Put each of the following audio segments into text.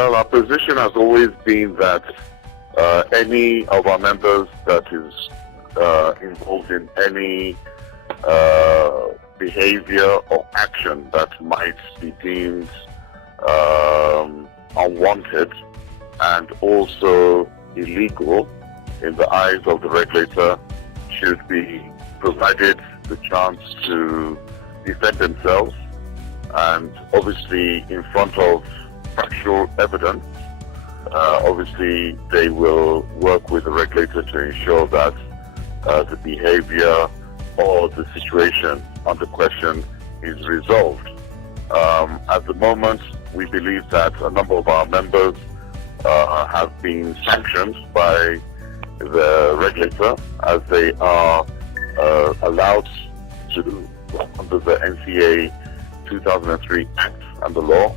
Well, our position has always been that any of our members that is involved in any behavior or action that might be deemed unwanted and also illegal in the eyes of the regulator should be provided the chance to defend themselves, and obviously in front of factual evidence. Obviously they will work with the regulator to ensure that the behavior or the situation under question is resolved. At the moment, we believe that a number of our members have been sanctioned by the regulator as they are allowed to, under the NCA 2003 Act and the law.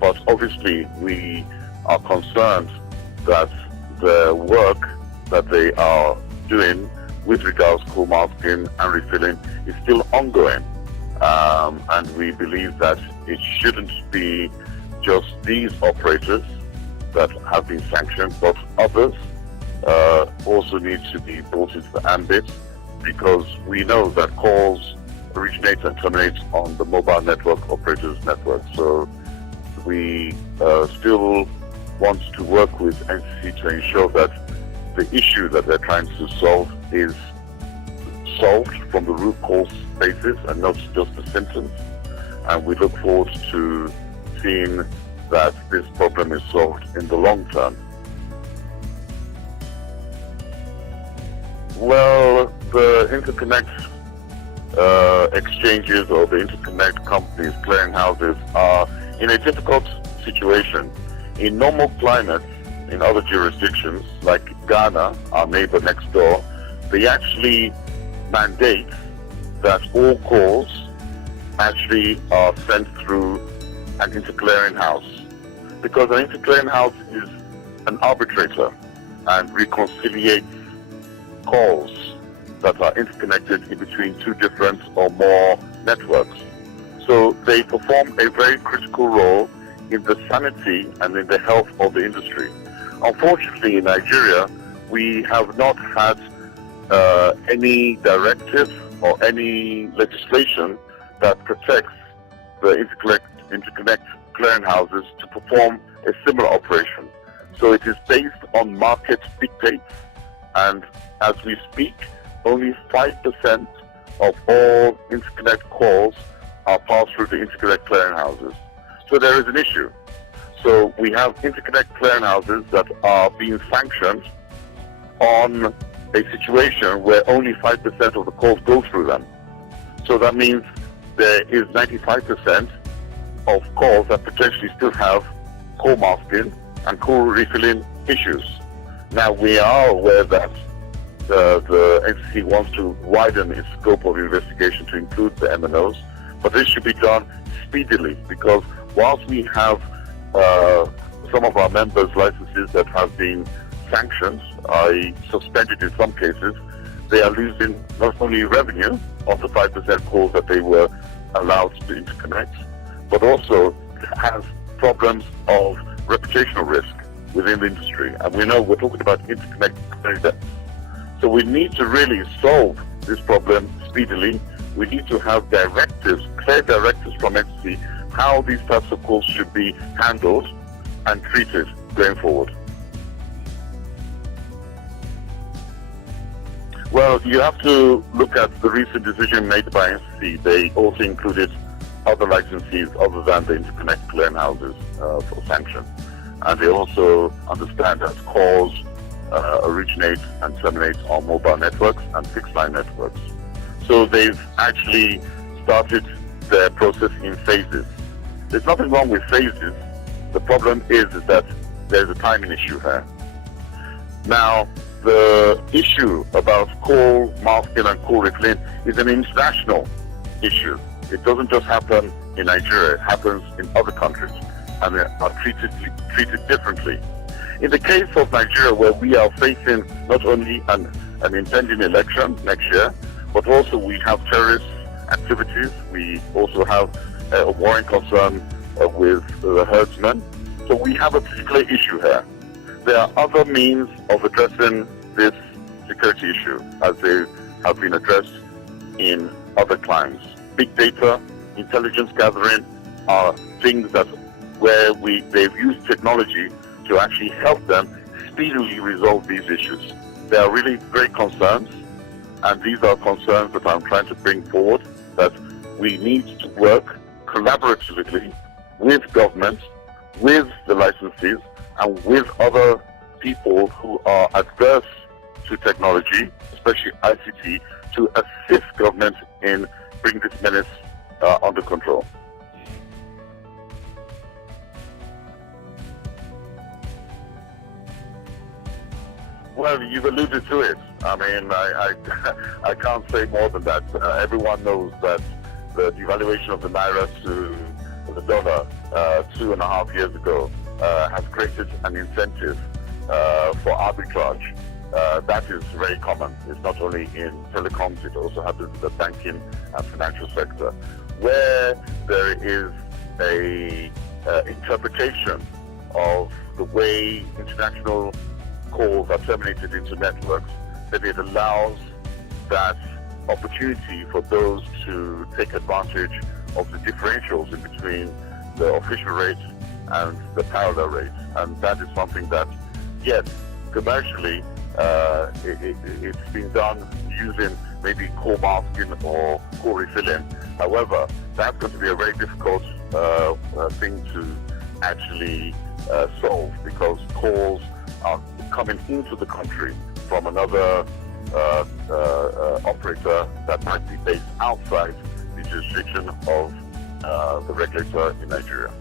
But obviously we are concerned that the work that they are doing with regards to co-masking and refilling is still ongoing. And we believe that it shouldn't be just these operators that have been sanctioned, but others also need to be brought into the ambit, because we know that calls originate and terminate on the mobile network operators network. So we still want to work with NCC to ensure that the issue that they're trying to solve is solved from the root cause basis and not just the symptoms. And we look forward to seeing that this problem is solved in the long term. Well, the interconnect exchanges or the interconnect companies, clearinghouses, are in a difficult situation. In normal climates, in other jurisdictions like Ghana, our neighbor next door, they actually mandate that all calls actually are sent through an interclearing house, because an interclearing house is an arbitrator and reconciliates calls that are interconnected in between two different or more networks. So they perform a very critical role in the sanity and in the health of the industry. Unfortunately, in Nigeria, we have not had any directive or any legislation that protects the interconnect clearinghouses to perform a similar operation. So it is based on market dictates, and as we speak, only 5% of all interconnect calls are passed through the interconnect clearinghouses. So there is an issue. So we have interconnect clearinghouses that are being sanctioned on a situation where only 5% of the calls go through them. So that means there is 95% of calls that potentially still have co-masking and co-refilling issues. Now, we are aware that the NCC wants to widen its scope of investigation to include the MNOs, but this should be done speedily, because whilst we have some of our members' licenses that have been sanctioned, suspended in some cases, they are losing not only revenue of the 5% calls that they were allowed to interconnect, but also has problems of reputational risk within the industry. And we know we're talking about interconnect debts. So we need to really solve this problem speedily. We need to have directives, clear directives from NCC, how these types of calls should be handled and treated going forward. Well, you have to look at the recent decision made by NCC. They also included other licensees other than the interconnect clearinghouses for sanction. And they also understand that calls originate and terminate on mobile networks and fixed line networks. So they've actually started their process in phases. There's nothing wrong with phases. The problem is that there's a timing issue here. Now, the issue about call masking and call refilling is an international issue. It doesn't just happen in Nigeria, it happens in other countries, and they are treated differently. In the case of Nigeria, where we are facing not only an impending election next year, but also we have terrorist activities, we also have a warring concern with the herdsmen, So we have a particular issue here. There are other means of addressing this security issue as they have been addressed in other crimes. Big data, intelligence gathering are things that where they've used technology to actually help them speedily resolve these issues. There are really great concerns, and these are concerns that I'm trying to bring forward, that we need to work collaboratively with government, with the licensees, and with other people who are adverse to technology, especially ICT, to assist government in bringing this menace under control. Well, you've alluded to it. I mean, I can't say more than that. Everyone knows that the devaluation of the naira to the dollar 2.5 years ago has created an incentive for arbitrage. That is very common. It's not only in telecoms, it also happens in the banking and financial sector, where there is a interpretation of the way international calls are terminated into networks, that it allows that opportunity for those to take advantage of the differentials in between the official rate and the parallel rate. And that is something that, yes, commercially, it's been done using maybe core masking or core refilling. However, that's going to be a very difficult thing to actually solve, because calls are coming into the country from another operator that might be based outside the jurisdiction of the regulator in Nigeria.